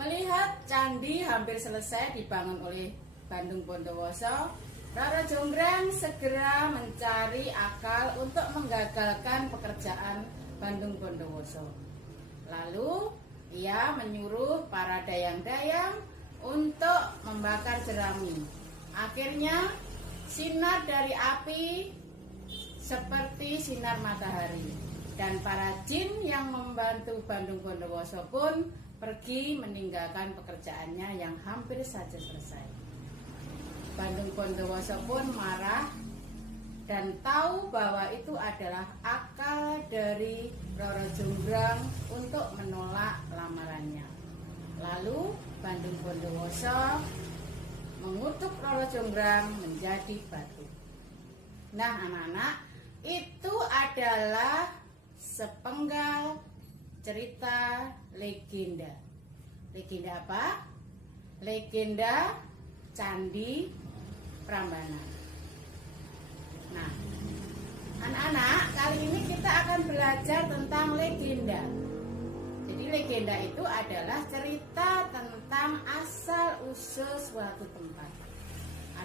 Melihat candi hampir selesai dibangun oleh Bandung Bondowoso, Roro Jonggrang segera mencari akal untuk menggagalkan pekerjaan Bandung Bondowoso. Lalu ia menyuruh para dayang-dayang untuk membakar jerami. Akhirnya sinar dari api seperti sinar matahari, dan para jin yang membantu Bandung Bondowoso pun pergi meninggalkan pekerjaannya yang hampir saja selesai. Bandung Bondowoso pun marah dan tahu bahwa itu adalah akal dari Roro Jonggrang untuk menolak lamarannya. Lalu Bandung Bondowoso mengutuk Roro Jonggrang menjadi batu. Nah anak-anak, itu adalah sepenggal cerita legenda. Legenda apa? Legenda Candi Prambanan. Nah, anak-anak, kali ini kita akan belajar tentang legenda. Jadi legenda itu adalah cerita tentang asal-usul suatu tempat.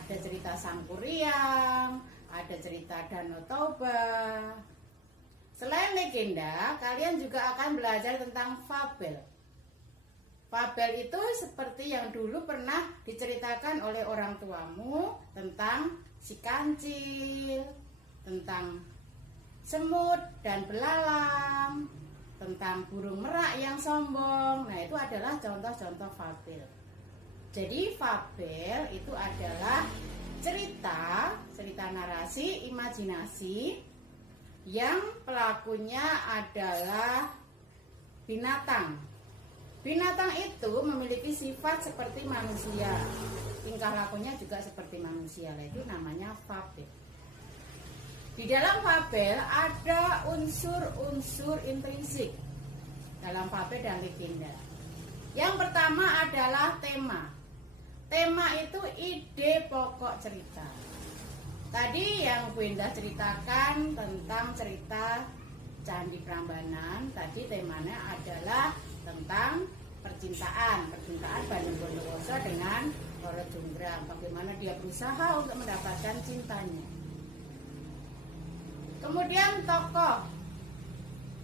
Ada cerita Sangkuriang, ada cerita Danau Toba. Selain legenda, kalian juga akan belajar tentang fabel. Fabel itu seperti yang dulu pernah diceritakan oleh orang tuamu tentang si kancil, tentang semut dan belalang, tentang burung merak yang sombong. Nah, itu adalah contoh-contoh fabel. Jadi fabel itu adalah cerita narasi, imajinasi yang pelakunya adalah binatang. Binatang itu memiliki sifat seperti manusia, tingkah lakunya juga seperti manusia. Itu namanya fabel. Di dalam fabel ada unsur-unsur intrinsik dalam fabel dan legenda. Yang pertama adalah tema. Tema itu ide pokok cerita. Tadi yang Bu Indah ceritakan tentang cerita Candi Prambanan, tadi temanya adalah tentang percintaan Bandung Bondowoso dengan Roro Jonggrang. Bagaimana dia berusaha untuk mendapatkan cintanya. Kemudian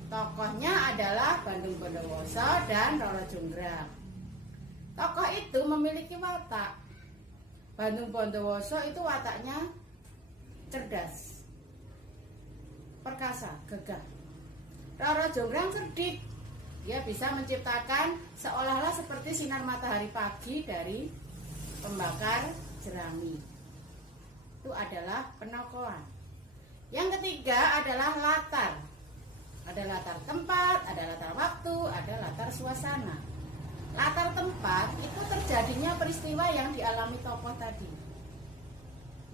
tokohnya adalah Bandung Bondowoso dan Roro Jonggrang. Tokoh itu memiliki watak. Bandung Bondowoso itu wataknya cerdas, perkasa, gagah. Roro Jonggrang cerdik. Dia bisa menciptakan seolah-olah seperti sinar matahari pagi dari pembakar jerami. Itu adalah penokohan. Yang ketiga adalah latar. Ada latar tempat, ada latar waktu, ada latar suasana. Latar tempat itu terjadinya peristiwa yang dialami tokoh tadi.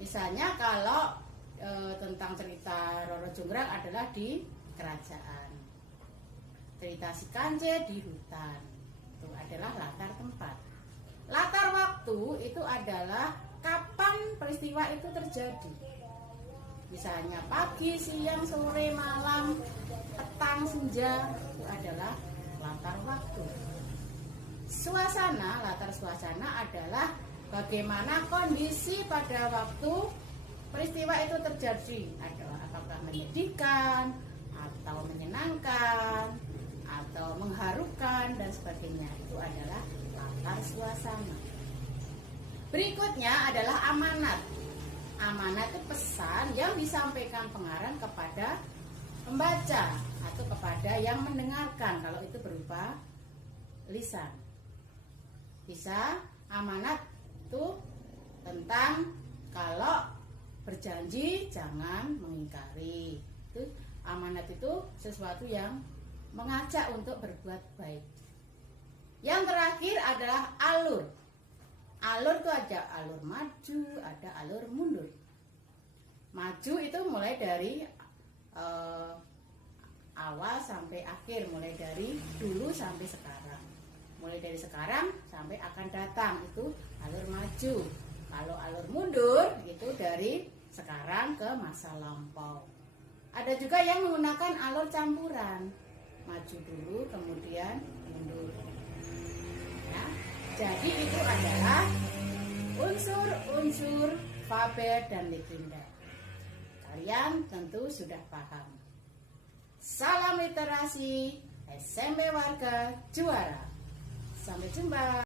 Misalnya kalau tentang cerita Roro Jonggrang adalah di kerajaan. Cerita si Kanje di hutan. Itu adalah latar tempat. Latar waktu itu adalah kapan peristiwa itu terjadi. Misalnya pagi, siang, sore, malam, petang, senja, itu adalah latar waktu. Suasana, latar suasana adalah bagaimana kondisi pada waktu peristiwa itu terjadi. Apakah menyedihkan, atau menyenangkan, atau mengharukan, dan sebagainya. Itu adalah latar suasana. Berikutnya adalah amanat. Amanat itu pesan yang disampaikan pengarang kepada pembaca atau kepada yang mendengarkan, kalau itu berupa lisan. Bisa amanat itu tentang kalau berjanji jangan mengingkari. Itu amanat itu sesuatu yang mengajak untuk berbuat baik. Yang terakhir adalah alur. Alur itu ada alur maju, ada alur mundur. Maju itu mulai dari awal sampai akhir, mulai dari dulu sampai sekarang. Mulai dari sekarang sampai akan datang, itu alur maju. Kalau alur mundur itu dari sekarang ke masa lampau. Ada juga yang menggunakan alur campuran, maju dulu kemudian mundur. Ya. Jadi itu adalah unsur-unsur Faber dan Legenda. Kalian tentu sudah paham. Salam literasi, SMP Warga Juara. Sampai jumpa.